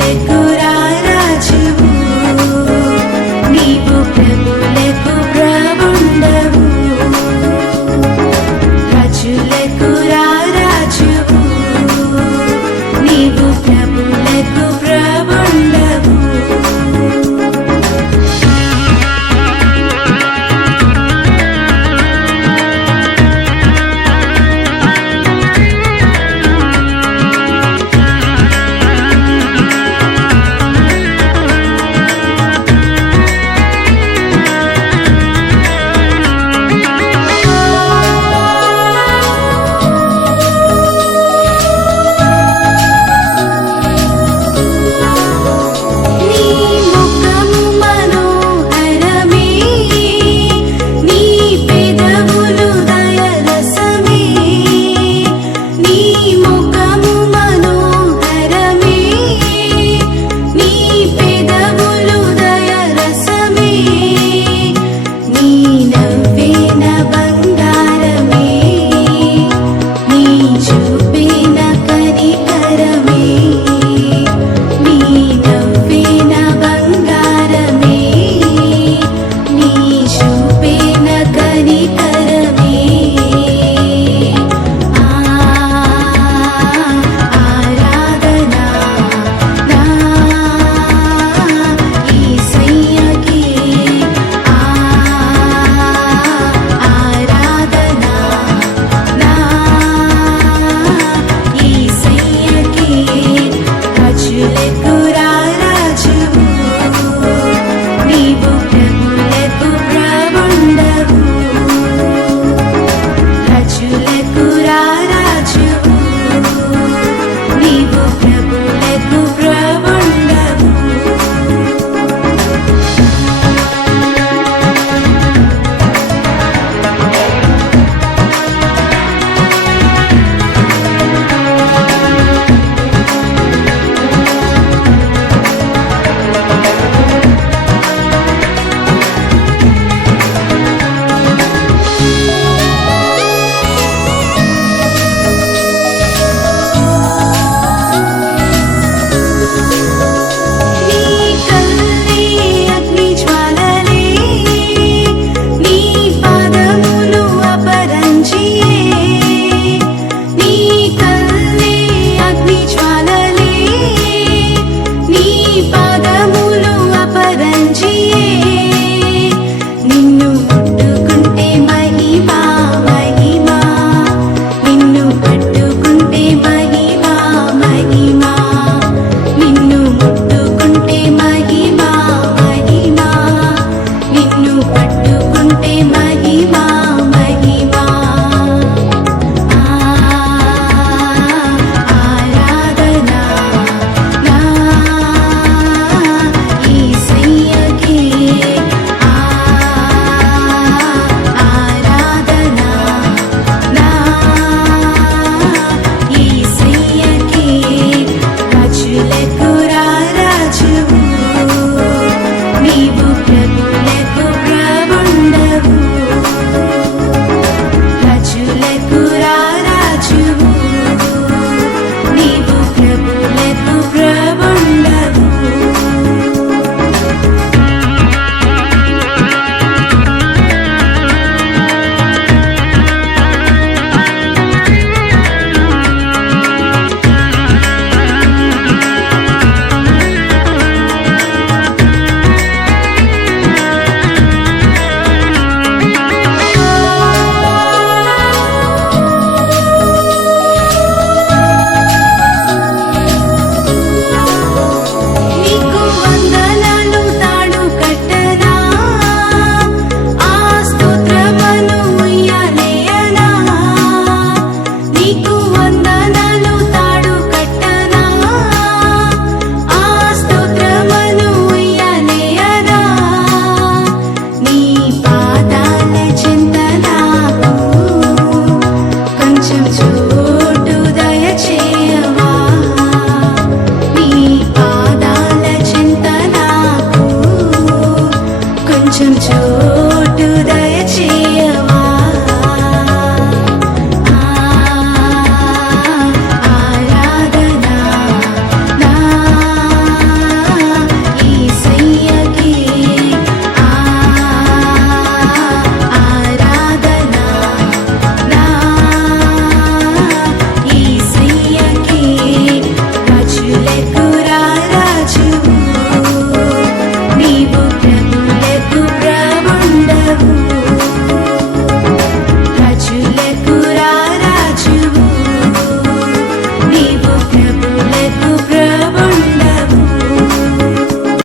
লেকুরা